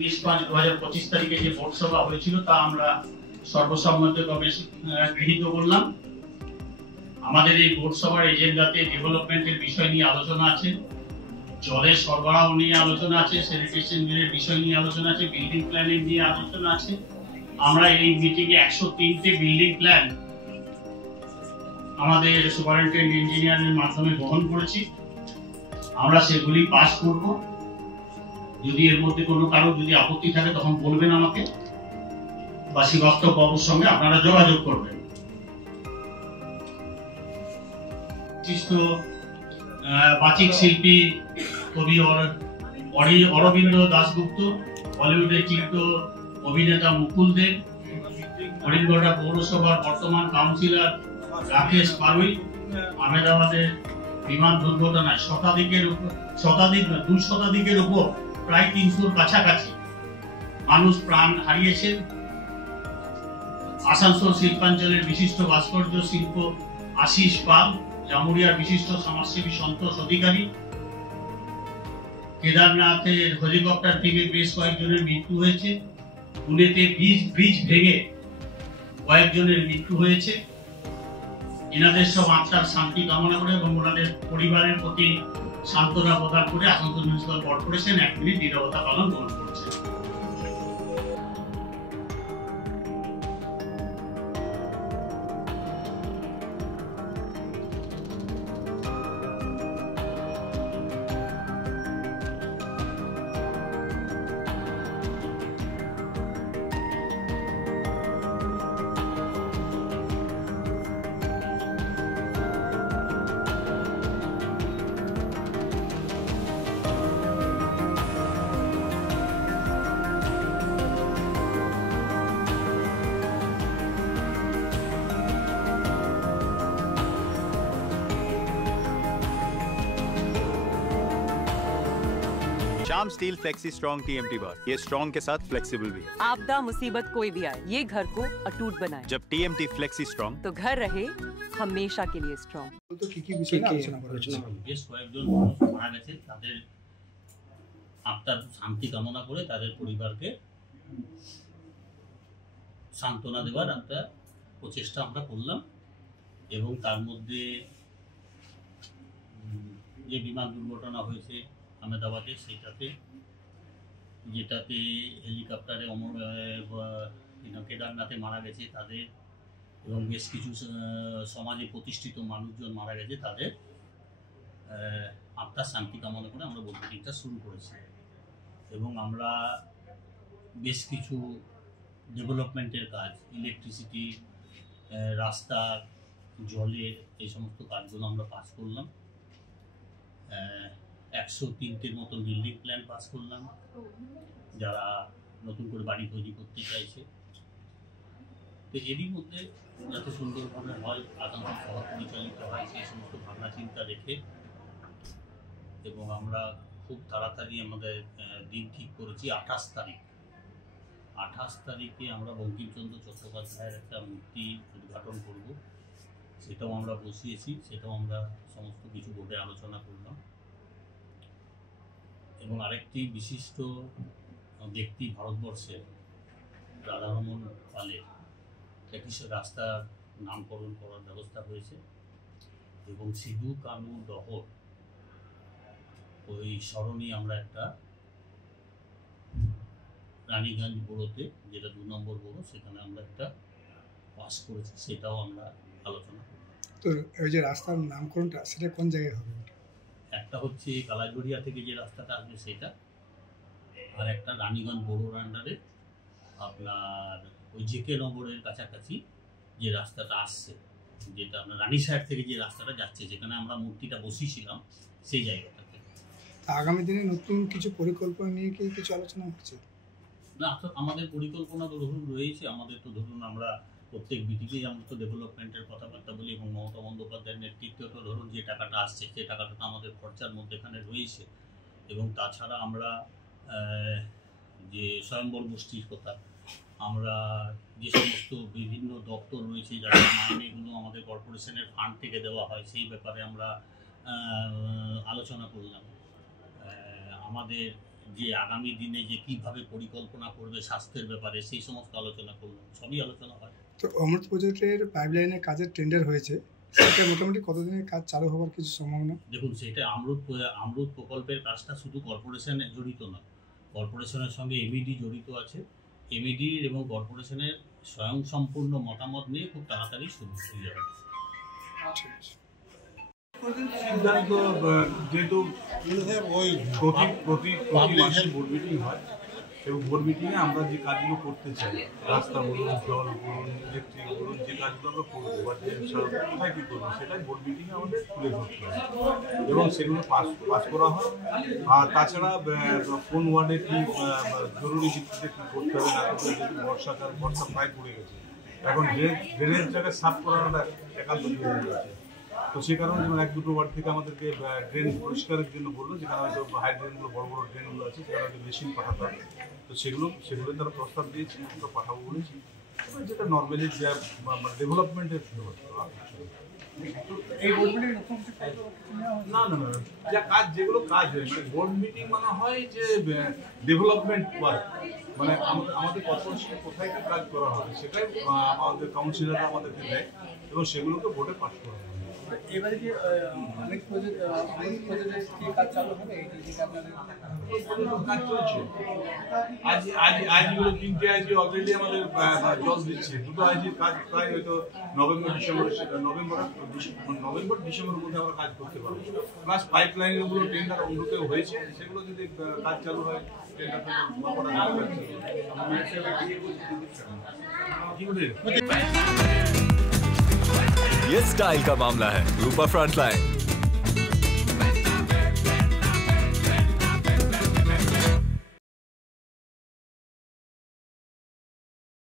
20/5/2025 তারিখে যে বোর্ড সভা হয়েছিল তা আমরা সর্বসম্মতভাবে গৃহীত করলাম। আমাদের এই বোর্ড সভার এজেন্ডাতে ডেভেলপমেন্টের বিষয় নিয়ে আলোচনা আছে, জলের সরবরাহ নিয়ে আলোচনা আছে, স্যানিটেশন এর বিষয় নিয়ে আলোচনা আছে, বিল্ডিং প্ল্যানিং নিয়ে আলোচনা আছে। আমরা এই মিটিংয়ে 103টে বিল্ডিং প্ল্যান আমাদের সুপারিনটেন্ডেন্ট ইঞ্জিনিয়ারের মাধ্যমে গ্রহণ করেছি। আমরা সেগুলি পাস করব। যদি এর মধ্যে কোনো কারো যদি আপত্তি থাকে তখন বলবেন আমাকে, বা শিবক্ত বাবুর সঙ্গে আপনারা যোগাযোগ করবেন। বিশিষ্ট বাচিক শিল্পী কবি অরবিন্দ দাশগুপ্ত, বলিউডের চিত্র অভিনেতা মুকুল দেব, করিমগঞ্জ পৌরসভার বর্তমান কাউন্সিলর রাকেশ পারুই, আহমেদাবাদের বিমান দুর্ঘটনায় দুই শতাধিকের উপর প্রায় 300-র কাছাকাছি মানুষ প্রাণ হারিয়েছেন। আসানসোল শিল্পাঞ্চলের বিশিষ্ট ভাস্কর্য শিল্প আশিস পাল, জামুরিয়ার বিশিষ্ট সমাজসেবী সন্তোষ অধিকারী, কেদারনাথের হেলিকপ্টার থেকে বেশ কয়েকজনের মৃত্যু হয়েছে। পুনেতে ব্রিজ ভেঙে কয়েকজনের মৃত্যু হয়েছে। এনাদের সব আত্মার শান্তি কামনা করে এবং ওনাদের পরিবারের প্রতি সান্ত্বনা প্রদান করে আসানসোল মিউনিসিপাল কর্পোরেশন 1 মিনিট নীরবতা পালন গ্রহণ করছে। शाम स्टील फ्लेक्सी स्ट्रॉन्ग TMT बार, ये स्ट्रॉन्ग के साथ फ्लेक्सिबल भी है। आपदा मुसीबत कोई भी आए, ये घर को अटूट बनाए। जब TMT फ्लेक्सी स्ट्रॉन्ग तो घर रहे हमेशा के लिए स्ट्रॉन्ग। তো কি কি বিষয়ে আলোচনা করা হচ্ছে? বেশ কয়েকজন মানুষ মারা গেছে, তাদের আত্মার শান্তি কামনা করে তাদের পরিবারকে সান্ত্বনা দেওয়ার একটা প্রচেষ্টা আমরা করলাম। এবং তার মধ্যে যে বিমান দুর্ঘটনা হয়েছে আহমেদাবাদে, যেটাতে হেলিকপ্টারে কেদারনাথে মারা গেছে তাদের, এবং বেশ কিছু সমাজে প্রতিষ্ঠিত মানুষজন মারা গেছে, তাদের আত্মার শান্তি কামনা করে আমরা বৈঠকটা শুরু করেছি। এবং আমরা বেশ কিছু ডেভেলপমেন্টের কাজ, ইলেকট্রিসিটি, রাস্তা, জলের, এই সমস্ত কাজগুলো আমরা পাস করলাম। 103টের মতন বিল্ডিং প্ল্যান পাস করলাম, যারা নতুন করে বাড়ি তৈরি করতে চাইছে। তো এরই মধ্যে যাতে সুন্দরভাবে হয়, আসানসোল শহর পরিচালিত হয়, সেই সমস্ত ভাবনা চিন্তা রেখে এবং আমরা খুব তাড়াতাড়ি আমাদের দিন ঠিক করেছি 28 তারিখ। 28 তারিখে আমরা বঙ্কিমচন্দ্র চট্টোপাধ্যায়ের একটা মূর্তি উদ্ঘাটন করব, সেটাও আমরা বসিয়েছি, সেটাও আমরা সমস্ত কিছু বোর্ডে আলোচনা করলাম। এবং আরেকটি বিশিষ্ট ব্যক্তি ভারতবর্ষের রাধারমণ পালের একটি রাস্তার নামকরণ করার ব্যবস্থা হয়েছে। এবং সিধু কানু ডহর ওই স্মরণে আমরা একটা রানীগঞ্জ বড়োতে, যেটা 2 নম্বর বড়ো, সেখানে আমরা একটা পাস করেছি, সেটাও আমরা আলোচনা করব। তো ওই যে রাস্তার নামকরণটা সেটা কোন জায়গায় হবে? একটা হচ্ছে কালাজড়িয়া থেকে যে রাস্তাটা আসবে সেটা, আর একটা রানীগঞ্জ বড়োর আন্ডারে আপনার ওই জেকে নগরের কাছাকাছি যে রাস্তাটা আসছে, যেটা আপনার রানী সাইড থেকে যে রাস্তাটা যাচ্ছে, যেখানে আমরা মূর্তিটা বসিয়েছিলাম, সেই জায়গাটাতে। আগামী দিনে নতুন কিছু পরিকল্পনা নিয়ে কি কিছু আলোচনা হচ্ছে? না, আমাদের পরিকল্পনা তো ধরুন রয়েছে। আমাদের তো ধরুন আমরা প্রত্যেক মিটিংয়েই আমরা তো ডেভেলপমেন্টের কথাবার্তা বলি, এবং মমতা বন্দ্যোপাধ্যায়ের নেতৃত্বে তো ধরুন যে টাকাটা আসছে, সেই টাকাটা তো আমাদের খরচার মধ্যে এখানে রয়েছে। এবং তাছাড়া আমরা যে স্বয়ম্বর গোষ্ঠীর কথা, আমরা যে সমস্ত বিভিন্ন দপ্তর রয়েছে যাদের মাইনেগুলো আমাদের কর্পোরেশনের ফান্ড থেকে দেওয়া হয়, সেই ব্যাপারে আমরা আলোচনা করলাম। আমাদের যে আগামী দিনে যে কিভাবে পরিকল্পনা করবে স্বাস্থ্যের ব্যাপারে সেই সমস্ত আলোচনা করলাম, সবই আলোচনা হয়। তো অমৃত প্রজেক্টের পাইপলাইনের কাজের টেন্ডার হয়েছে, সেটা মোটামুটি কতদিনের কাজ চালু হওয়ার কিছু সম্ভাবনা? দেখুন, সেটা অমৃত প্রকল্পের কাজটা শুধু কর্পোরেশনে জড়িত না, কর্পোরেশনের সঙ্গে এমইডি জড়িত আছে। এমইডি এবং কর্পোরেশনের স্বয়ংসম্পূর্ণ মতামত নিয়ে খুব তাড়াতাড়ি শুরু হয়ে যাবে। ঠিক আছে। সিদ্ধান্ত যেহেতু প্রতি মাসে বোর্ড মিটিং হয় এবং বোর্ড মিটিংয়ে আমরা যে কাজগুলো করতে চাই, রাস্তা বলুন, জল বলুন, ইলেকট্রিক বলুন, যে কাজগুলো আমরা করবো বা যে কোথায় কী করবো সেটাই বোর্ড মিটিংয়ে আমাদের তুলে ধরতে হয় এবং সেগুলো পাস করা হয়। আর তাছাড়া কোন ওয়ার্ডে কী জরুরি ভিত্তিতে কী করতে হবে না করতে হবে, যেহেতু বর্ষা প্রায় পড়ে গেছে, এখন ড্রেনের জায়গায় সাফ করাটা একান্ত জরুরি আছে। তো সেই কারণে যেমন 1-2 ওয়ার্ড থেকে আমাদেরকে ড্রেন পরিষ্কারের জন্য বললো, যেখানে হয়তো হাই ড্রেনগুলো বড় বড় ড্রেনগুলো আছে সেখানে হয়তো মেশিন পাঠাতে হবে। তো সেগুলো তারা প্রস্তাব দিয়েছে, আমরা পাঠাবো বলেছি। যেটা নর্মালি ডেভেলপমেন্টের না না না যা কাজ, যেগুলো কাজ হয় মানে বোর্ড মিটিং মানে হয় যে ডেভেলপমেন্ট ওয়ার্ক, মানে আমাদের কর্পোরেশনে কোথায় কি কাজ করা হবে সেটাই আমাদের কাউন্সিলররা আমাদেরকে দেয় এবং সেগুলোকে বোর্ডে পাস করা হয়। এবারে কি অনেক প্রজেক্টে কি কাজ চালু হবে? কাজ চলছে। আজগুলো 3টে আইজি অলরেডি আমাদের জল দিচ্ছে, 2টো আইজির কাজ প্রায় হয়তো নভেম্বর ডিসেম্বরের মধ্যে আমরা কাজ করতে পারবো। প্লাস পাইপ লাইনগুলো টেন্ডার অন্যতেও হয়েছে, সেগুলো যদি কাজ চালু হয় ये स्टाइल का मामला है, रूपा फ्रंटलाइन।